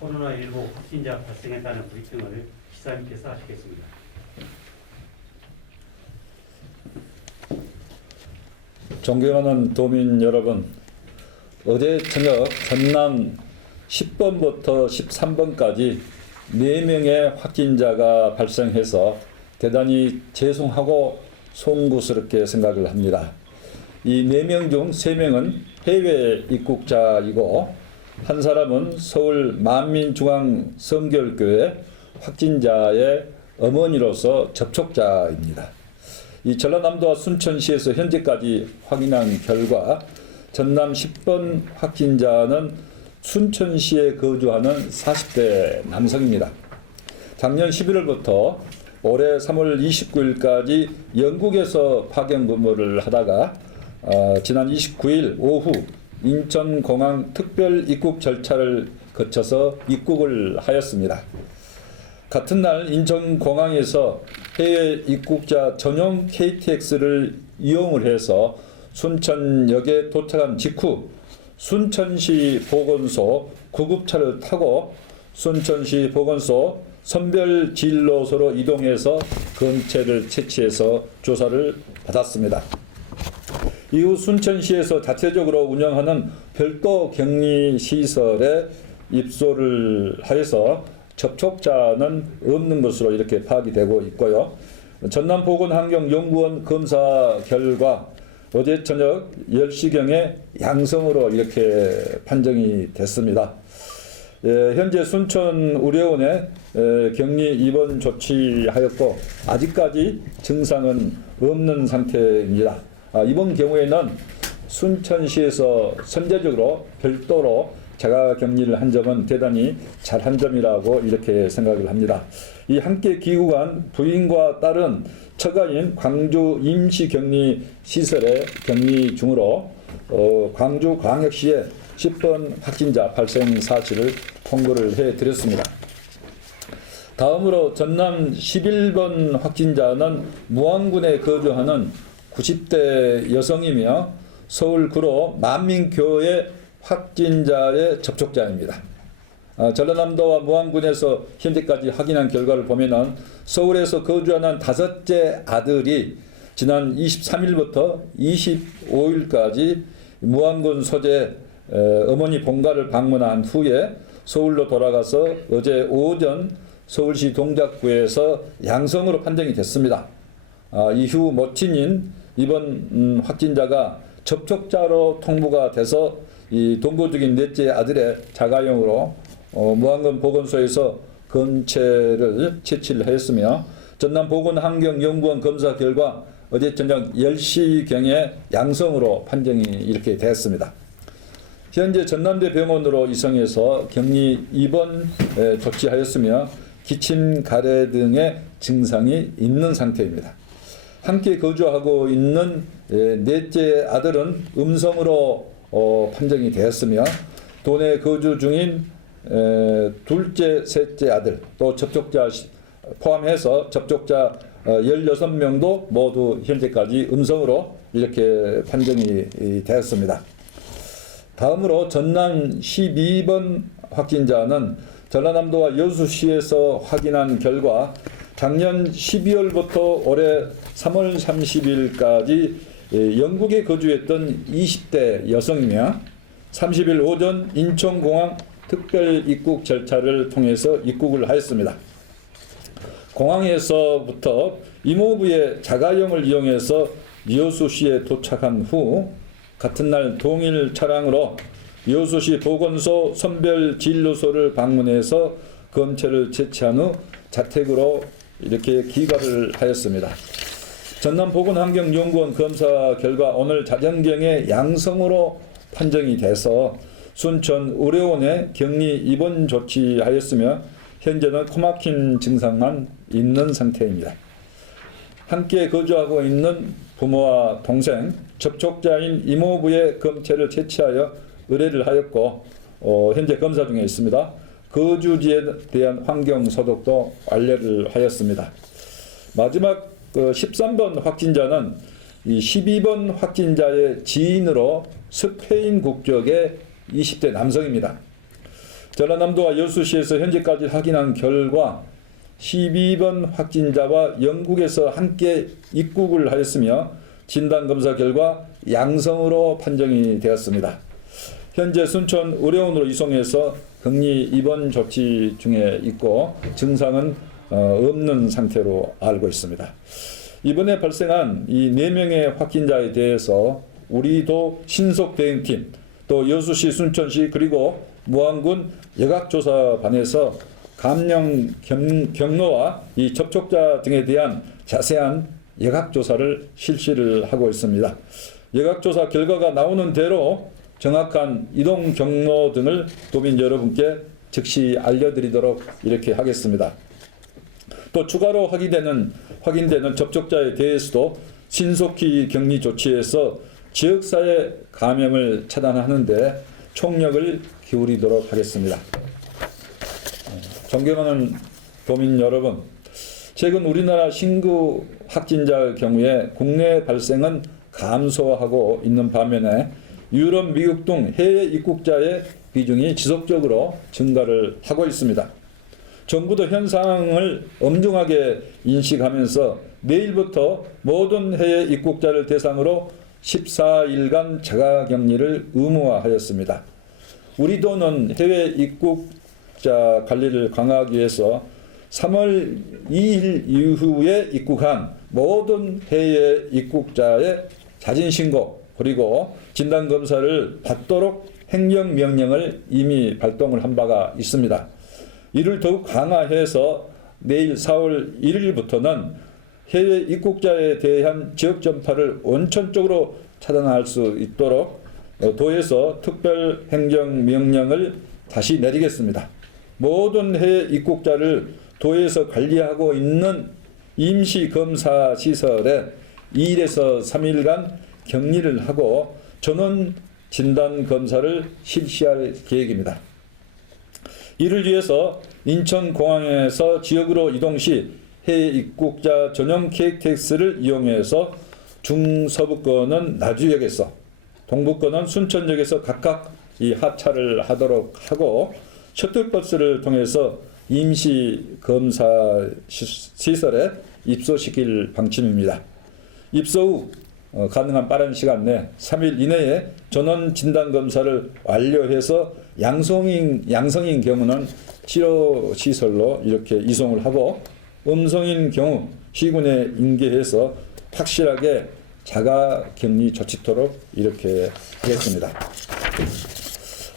코로나19 확진자 발생에 따른 브리핑을 기사님께서 하시겠습니다. 존경하는 도민 여러분, 어제 저녁 전남 10번부터 13번까지 4명의 확진자가 발생해서 대단히 죄송하고 송구스럽게 생각을 합니다. 이 4명 중 3명은 해외 입국자이고 한 사람은 서울 만민중앙성결교회 확진자의 어머니로서 접촉자입니다. 이 전라남도와 순천시에서 현재까지 확인한 결과 전남 10번 확진자는 순천시에 거주하는 40대 남성입니다. 작년 11월부터 올해 3월 29일까지 영국에서 파견 근무를 하다가 지난 29일 오후 인천공항 특별 입국 절차를 거쳐서 입국을 하였습니다. 같은 날 인천공항에서 해외 입국자 전용 KTX를 이용을 해서 순천역에 도착한 직후 순천시 보건소 구급차를 타고 순천시 보건소 선별진료소로 이동해서 검체를 채취해서 조사를 받았습니다. 이후 순천시에서 자체적으로 운영하는 별도 격리시설에 입소를 하여서 접촉자는 없는 것으로 이렇게 파악이 되고 있고요. 전남보건환경연구원 검사 결과 어제 저녁 10시경에 양성으로 이렇게 판정이 됐습니다. 현재 순천의료원에 격리 입원 조치하였고 아직까지 증상은 없는 상태입니다. 이번 경우에는 순천시에서 선제적으로 별도로 자가격리를 한 점은 대단히 잘한 점이라고 이렇게 생각을 합니다. 이 함께 귀국한 부인과 딸은 처가인 광주 임시격리시설에 격리 중으로 광주광역시에 10번 확진자 발생 사실을 통보를 해드렸습니다. 다음으로 전남 11번 확진자는 무안군에 거주하는 90대 여성이며 서울 구로 만민교회 확진자의 접촉자입니다. 전라남도와 무안군에서 현재까지 확인한 결과를 보면은 서울에서 거주하는 5째 아들이 지난 23일부터 25일까지 무안군 소재 어머니 본가를 방문한 후에 서울로 돌아가서 어제 오전 서울시 동작구에서 양성으로 판정이 됐습니다. 이후 모친인 이번 확진자가 접촉자로 통보가 돼서 이 동거 중인 넷째 아들의 자가용으로 무안군 보건소에서 검체를 채취를 하였으며 전남보건환경연구원 검사 결과 어제 저녁 10시경에 양성으로 판정이 이렇게 됐습니다. 현재 전남대병원으로 이송해서 격리 입원 조치하였으며 기침, 가래 등의 증상이 있는 상태입니다. 함께 거주하고 있는 넷째 아들은 음성으로 판정이 되었으며 도내 거주 중인 둘째, 셋째 아들 또 접촉자 포함해서 접촉자 16명도 모두 현재까지 음성으로 이렇게 판정이 되었습니다. 다음으로 전남 12번 확진자는 전라남도와 여수시에서 확인한 결과 작년 12월부터 올해 3월 30일까지 영국에 거주했던 20대 여성이며 30일 오전 인천공항 특별 입국 절차를 통해서 입국을 하였습니다. 공항에서부터 이모부의 자가용을 이용해서 여수시에 도착한 후 같은 날 동일 차량으로 여수시 보건소 선별진료소를 방문해서 검체를 채취한 후 자택으로 이렇게 귀가를 하였습니다. 전남보건환경연구원 검사 결과 오늘 자정경에 양성으로 판정이 돼서 순천의료원에 격리 입원 조치하였으며 현재는 코막힌 증상만 있는 상태입니다. 함께 거주하고 있는 부모와 동생, 접촉자인 이모부의 검체를 채취하여 의뢰를 하였고 현재 검사 중에 있습니다. 거주지에 대한 환경 소독도 완료를 하였습니다. 마지막 13번 확진자는 이 12번 확진자의 지인으로 스페인 국적의 20대 남성입니다. 전라남도와 여수시에서 현재까지 확인한 결과 12번 확진자와 영국에서 함께 입국을 하였으며 진단검사 결과 양성으로 판정이 되었습니다. 현재 순천 의료원으로 이송해서 격리 입원 조치 중에 있고 증상은 없는 상태로 알고 있습니다. 이번에 발생한 이 4명의 확진자에 대해서 우리도 신속대응팀, 또 여수시, 순천시 그리고 무안군 예각조사반에서 감염 경로와 이 접촉자 등에 대한 자세한 예각조사를 실시를 하고 있습니다. 예각조사 결과가 나오는 대로 정확한 이동 경로 등을 도민 여러분께 즉시 알려드리도록 이렇게 하겠습니다. 또 추가로 확인되는 접촉자에 대해서도 신속히 격리 조치해서 지역사회 감염을 차단하는 데 총력을 기울이도록 하겠습니다. 존경하는 도민 여러분, 최근 우리나라 신규 확진자의 경우에 국내 발생은 감소하고 있는 반면에 유럽, 미국 등 해외 입국자의 비중이 지속적으로 증가를 하고 있습니다. 정부도 현 상황을 엄중하게 인식하면서 내일부터 모든 해외 입국자를 대상으로 14일간 자가격리를 의무화하였습니다. 우리도는 해외 입국자 관리를 강화하기 위해서 3월 2일 이후에 입국한 모든 해외 입국자의 자진신고 그리고 진단검사를 받도록 행정명령을 이미 발동을 한 바가 있습니다. 이를 더욱 강화해서 내일 4월 1일부터는 해외 입국자에 대한 지역 전파를 원천적으로 차단할 수 있도록 도에서 특별 행정명령을 다시 내리겠습니다. 모든 해외 입국자를 도에서 관리하고 있는 임시검사시설에 2일에서 3일간 격리를 하고 전원 진단검사를 실시할 계획입니다. 이를 위해서 인천공항에서 지역으로 이동 시 해외 입국자 전용 KTX를 이용해서 중서부권은 나주역에서 동부권은 순천역에서 각각 이 하차를 하도록 하고 셔틀버스를 통해서 임시검사 시설에 입소시킬 방침입니다. 입소 후 가능한 빠른 시간 내 3일 이내에 전원 진단검사를 완료해서 양성인 경우는 치료시설로 이렇게 이송을 하고 음성인 경우 시군에 인계해서 확실하게 자가격리 조치토록 이렇게 하겠습니다.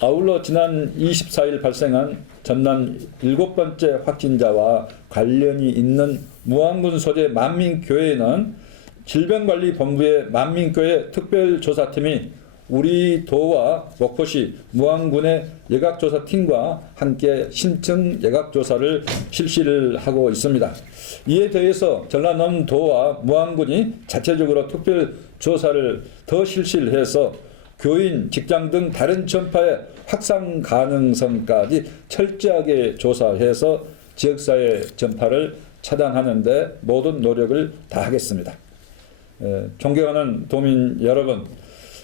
아울러 지난 24일 발생한 전남 7번째 확진자와 관련이 있는 무안군 소재 만민교회는 질병관리본부의 만민교회 특별조사팀이 우리 도와 목포시 무안군의 예각조사팀과 함께 신청 예각조사를 실시를 하고 있습니다. 이에 대해서 전라남도와 무안군이 자체적으로 특별조사를 더 실시를 해서 교인, 직장 등 다른 전파의 확산 가능성까지 철저하게 조사해서 지역사회 전파를 차단하는 데 모든 노력을 다하겠습니다. 존경하는 도민 여러분,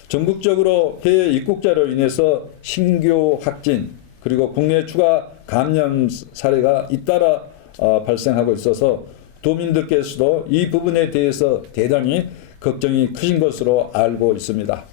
전국적으로 해외 입국자로 인해서 신규 확진 그리고 국내 추가 감염 사례가 잇따라 발생하고 있어서 도민들께서도 이 부분에 대해서 대단히 걱정이 크신 것으로 알고 있습니다.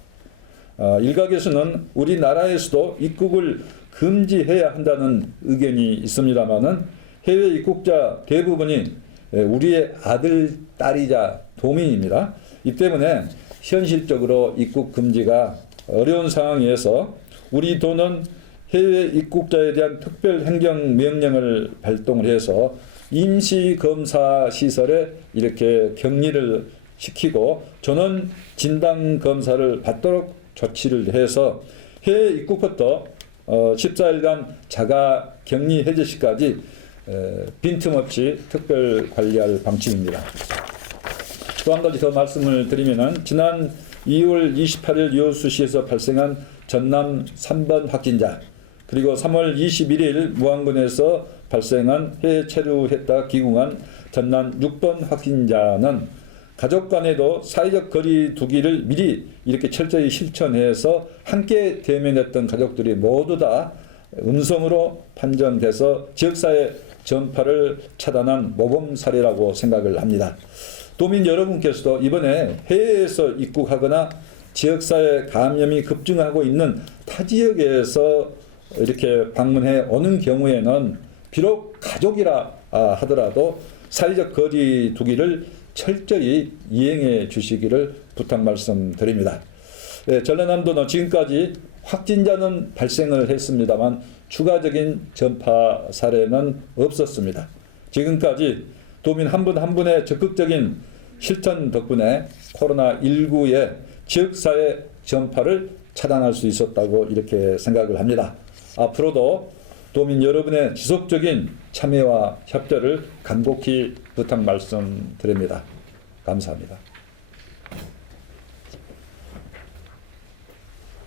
일각에서는 우리나라에서도 입국을 금지해야 한다는 의견이 있습니다마는 해외 입국자 대부분이 우리의 아들, 딸이자 도민입니다. 이 때문에 현실적으로 입국 금지가 어려운 상황에서 우리 도는 해외 입국자에 대한 특별 행정 명령을 발동을 해서 임시검사 시설에 이렇게 격리를 시키고 전원 진단 검사를 받도록 조치를 해서 해외 입국부터 14일간 자가 격리 해제 시까지 빈틈없이 특별 관리할 방침입니다. 또 한 가지 더 말씀을 드리면은 지난 2월 28일 여수시에서 발생한 전남 3번 확진자 그리고 3월 21일 무안군에서 발생한 해외 체류했다 귀국한 전남 6번 확진자는 가족 간에도 사회적 거리 두기를 미리 이렇게 철저히 실천해서 함께 대면했던 가족들이 모두 다 음성으로 판정돼서 지역사회 전파를 차단한 모범 사례라고 생각을 합니다. 도민 여러분께서도 이번에 해외에서 입국하거나 지역사회 감염이 급증하고 있는 타 지역에서 이렇게 방문해 오는 경우에는 비록 가족이라 하더라도 사회적 거리 두기를 철저히 이행해 주시기를 부탁 말씀드립니다. 전라남도는 지금까지 확진자는 발생을 했습니다만 추가적인 전파 사례는 없었습니다. 지금까지 도민 한 분 한 분의 적극적인 실천 덕분에 코로나19의 지역사회 전파를 차단할 수 있었다고 이렇게 생각을 합니다. 앞으로도 도민 여러분의 지속적인 참여와 협조를 간곡히 부탁 말씀드립니다. 감사합니다.